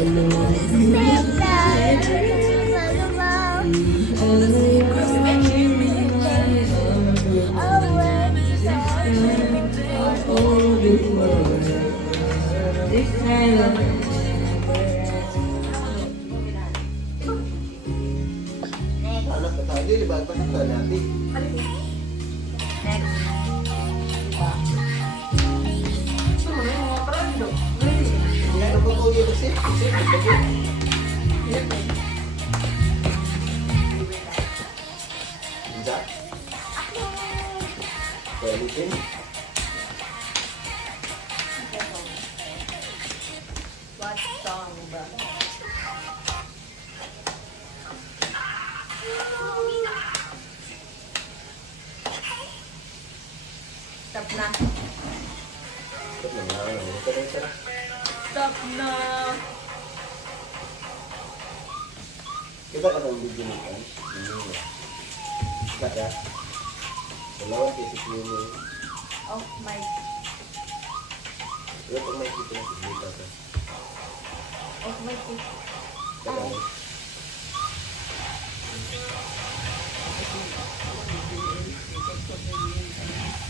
Anak ka tayo, ibang pa ka natin. Ano ba ko dito sih? Bisa? Balikin. What song ba? Stop na. Stop na. Kita kan ang video ni kan. Ini. Enggak ya? Lawan ke sini. Oh my. Lu pernah gitu kan? Oh my. Kata.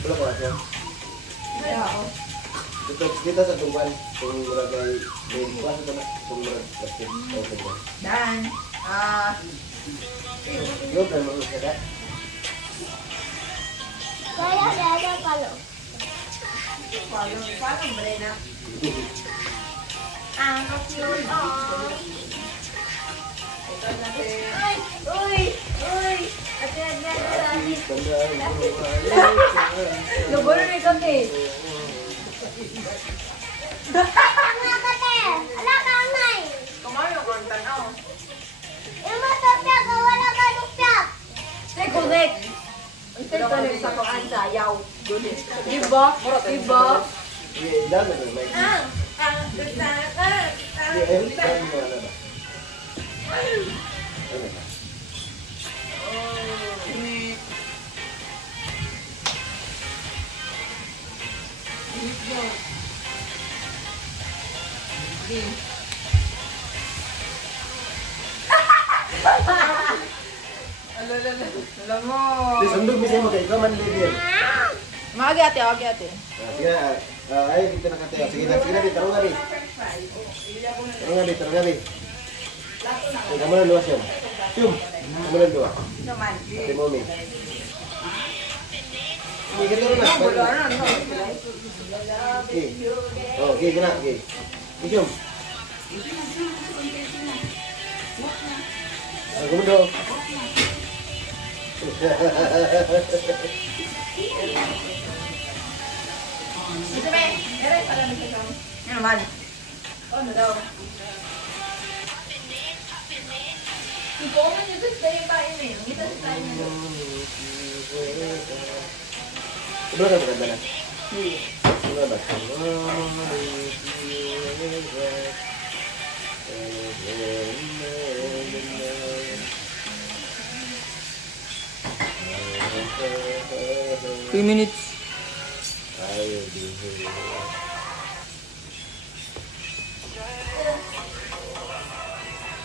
Belum ya? Ya, oh. Kita sa tunggan kung muragay main class ito na kung murag plastic open ba. Dan, Yo kan mo kada. Saya ada kalau. paano ba rin na? Ang cute oh. Ito natin. Uy, uy, uy. Ate, Lubulo ni kami. Tanga ka te. Ala ka ngay. Kumain yung kontan ako. Yung matapyak, wala ka lupyak. Say, connect. Say, connect sa pang sayaw. Diba? Diba? Iya, dapat na may. Iya, kan mo na ba. Ano ba? Alam mo. Di sundog mi sa mo kay man level. Magi ate, magi ate. Sige, ay dito na kate. Sige na di tarong gabi. Tarong gabi. Kamu na luwas yun. Yum. Kamu na luwas. Naman. Ate Mommy. Sige, gano'n na. Okay. Oh, okay, gana. Okay. Yum. Aku mundo. Ito ba? Meron pa lang ito. Ano naman? Ano daw? Ipo ko nyo sa tayo pa yun eh. Ngita sa tayo nyo. Belum ada bukan mana? Hindi. Belum ada. 3 minutes. Ayo di.